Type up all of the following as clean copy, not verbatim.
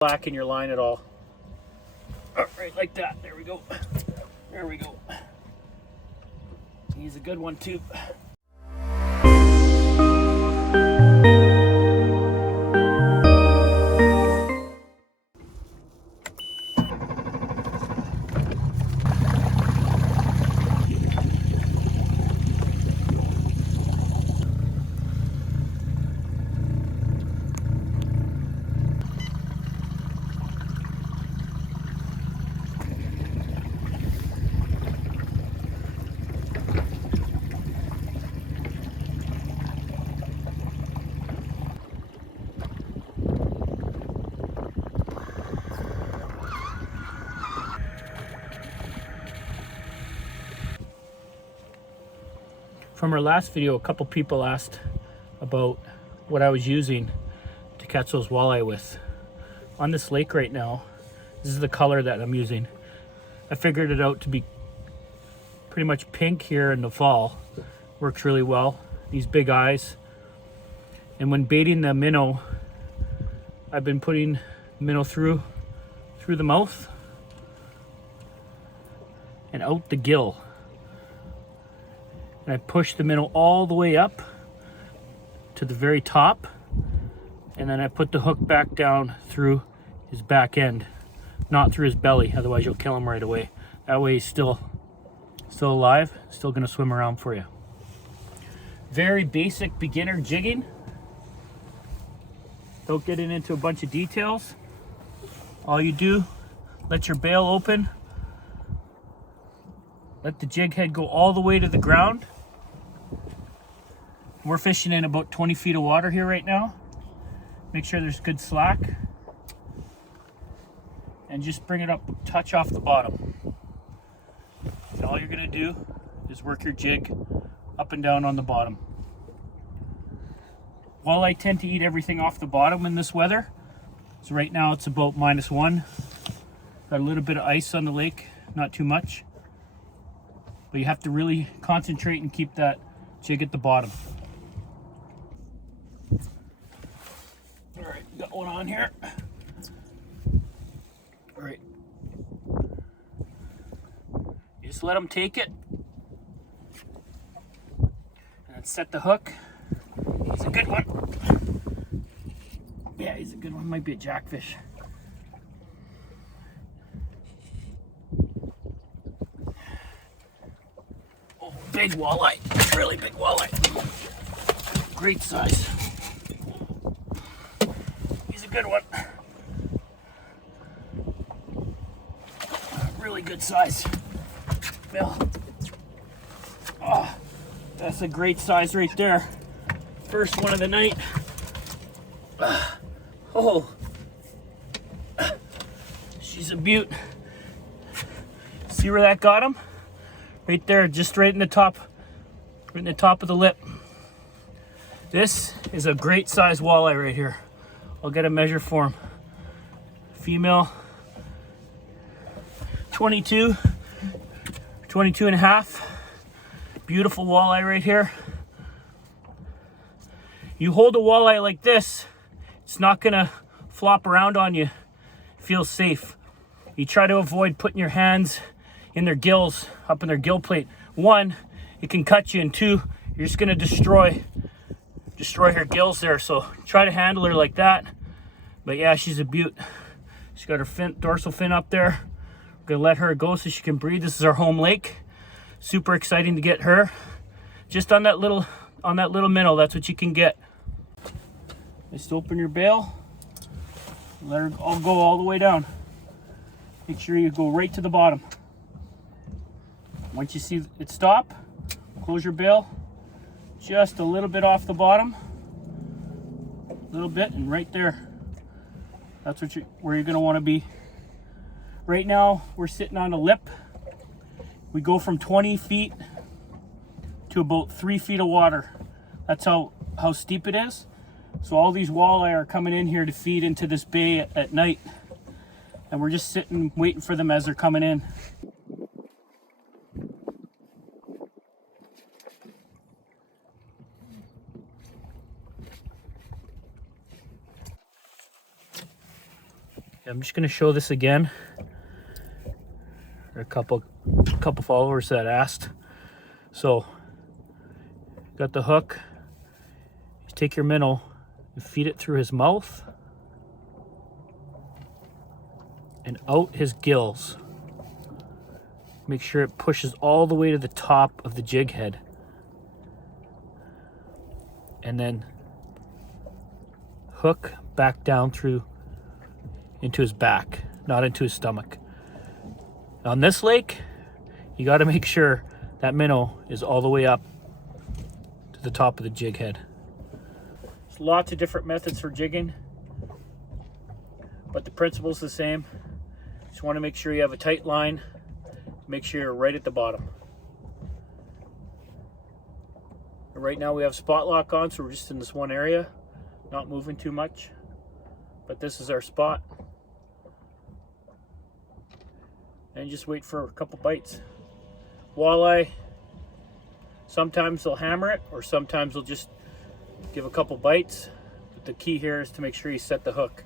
Black in your line at all. Right like that. There we go. There we go. He's a good one too. From our last video, a couple people asked about what I was using to catch those walleye with. On this lake right now, this is the color that I'm using. I figured it out to be pretty much pink here in the fall. Works really well. These big eyes. And when baiting the minnow, I've been putting minnow through the mouth and out the gill. And I push the minnow all the way up to the very top, and then I put the hook back down through his back end, not through his belly, otherwise you'll kill him right away. That way he's still alive, still gonna swim around for you. Very basic beginner jigging. Don't get into a bunch of details. All you do, let your bail open, let the jig head go all the way to the ground. We're fishing in about 20 feet of water here right now. Make sure there's good slack. And just bring it up a touch off the bottom. And all you're gonna do is work your jig up and down on the bottom. Walleye tend to eat everything off the bottom in this weather. So right now it's about -1. Got a little bit of ice on the lake, not too much. But you have to really concentrate and keep that jig at the bottom. All right, got one on here. All right. You just let them take it. And then set the hook. He's a good one. Yeah, he's a good one. Might be a jackfish. Oh, big walleye. Really big walleye. Great size. He's a good one. Really good size. Bill. Oh, that's a great size right there. First one of the night. Oh, she's a beaut. See where that got him? Right there, just right in the top of the lip. This is a great size walleye right here. I'll get a measure for him. Female, 22 and a half. Beautiful walleye right here. You hold a walleye like this, it's not gonna flop around on you. Feel safe. You try to avoid putting your hands in their gills, up in their gill plate. One, it can cut you, and two, you're just gonna destroy her gills there. So try to handle her like that. But yeah, she's a beaut. She's got her dorsal fin up there. We're gonna let her go so she can breathe. This is our home lake. Super exciting to get her. Just on that little minnow, that's what you can get. Just open your bail, let her all go all the way down. Make sure you go right to the bottom. Once you see it stop, close your bail, just a little bit off the bottom, a little bit, and right there. That's where you're gonna wanna be. Right now, we're sitting on a lip. We go from 20 feet to about 3 feet of water. That's how steep it is. So all these walleye are coming in here to feed into this bay at night. And we're just sitting waiting for them as they're coming in. I'm just gonna show this again. There are a couple followers that asked. So, got the hook. You take your minnow, you feed it through his mouth and out his gills. Make sure it pushes all the way to the top of the jig head. And then hook back down through into his back, not into his stomach. On this lake, you got to make sure that minnow is all the way up to the top of the jig head. There's lots of different methods for jigging, but the principle's the same. Just want to make sure you have a tight line. Make sure you're right at the bottom. And right now we have spot lock on, so we're just in this one area, not moving too much. But this is our spot. And just wait for a couple bites. Walleye, sometimes they'll hammer it, or sometimes they'll just give a couple bites. But the key here is to make sure you set the hook.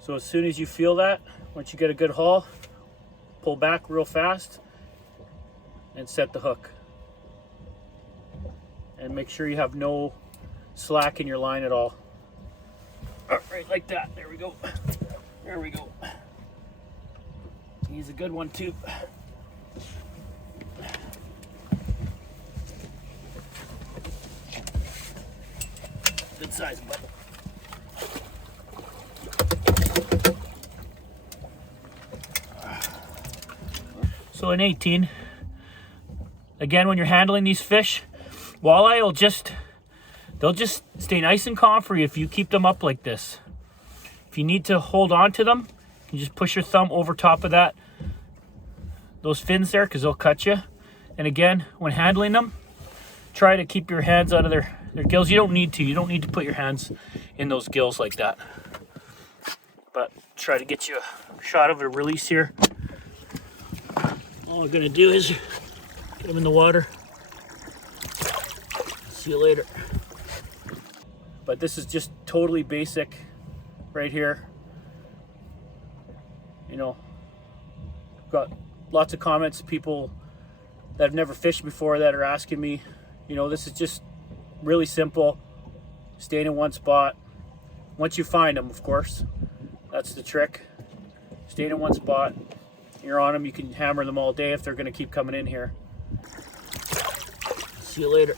So as soon as you feel that, once you get a good haul, pull back real fast and set the hook. And make sure you have no slack in your line at all. Right like that. There we go. There we go. He's a good one too. Good size, bud. So an 18. Again, when you're handling these fish, walleye they'll just stay nice and calm for you if you keep them up like this. If you need to hold on to them, you just push your thumb over top of those fins there, because they'll cut you. And again, when handling them, try to keep your hands out of their gills. You don't need to put your hands in those gills like that. But try to get you a shot of a release here. All we're gonna do is get them in the water. See you later. But this is just totally basic right here. You know, got lots of comments, people that have never fished before that are asking me, you know, this is just really simple. Staying in one spot. Once you find them, of course, that's the trick. Staying in one spot. You're on them, you can hammer them all day if they're going to keep coming in here. See you later.